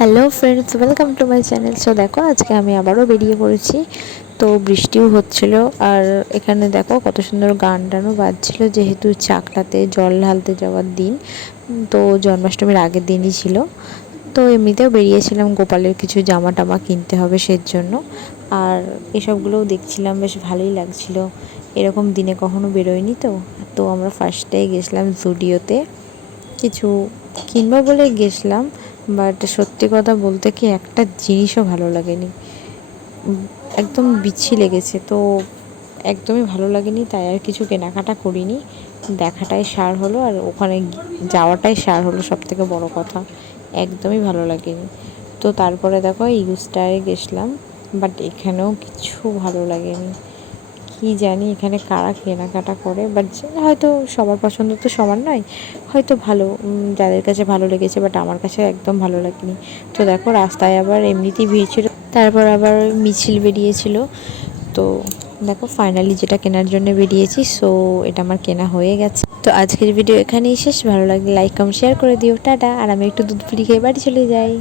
Hello friends, welcome to my channel. So দেখো, আজকে আমি আবারও বেরিয়ে পড়েছি। তো বৃষ্টিও হচ্ছিল, আর এখানে দেখো কত সুন্দর গান টানও বাজছিল, যেহেতু চাকলাতে জল ঢালতে যাওয়ার দিন। তো জন্মাষ্টমীর আগের দিনই ছিল। তো এমনিতেও বেরিয়েছিলাম, গোপালের কিছু জামা টামা কিনতে হবে সেজন্য। আর এসবগুলোও দেখছিলাম, বেশ ভালোই লাগছিল। এরকম দিনে কখনো বেরোয়নি। তো তো আমরা ফার্স্টেই গেছিলাম জুডিওতে, কিছু কিনবো বলে গেছিলাম। বাট সত্যি কথা বলতে কি, একটা জিনিসও ভালো লাগেনি। একদম বিচ্ছি লেগেছে। তো একদমই ভালো লাগেনি, তাই আর কিছু কেনাকাটা করিনি। দেখাটাই সার হলো, আর ওখানে যাওয়াটাই সার হলো, সব থেকে বড় কথা। একদমই ভালো লাগেনি। তো তারপরে দেখো ইউস্টারে গেছিলাম, বাট এখানেও কিছু ভালো লাগেনি। কি জানি এখানে কারা কেনাকাটা করে, বাট হয়তো সবার পছন্দ তো সমান নয়। হয়তো ভালো, যাদের কাছে ভালো লেগেছে, বাট আমার কাছে একদম ভালো লাগেনি। তো দেখো, রাস্তায় আবার এমনিতেই ভিড় ছিল, তারপর আবার মিছিল বেরিয়েছিল। তো দেখো, ফাইনালি যেটা কেনার জন্য বেরিয়েছি, সো এটা আমার কেনা হয়ে গেছে। তো আজকের ভিডিও এখানেই শেষ। ভালো লাগলে লাইক কমেন্ট শেয়ার করে দিও। টাটা। আর আমি একটু দুধ পুলি খেয়ে বাড়ি চলে যাই।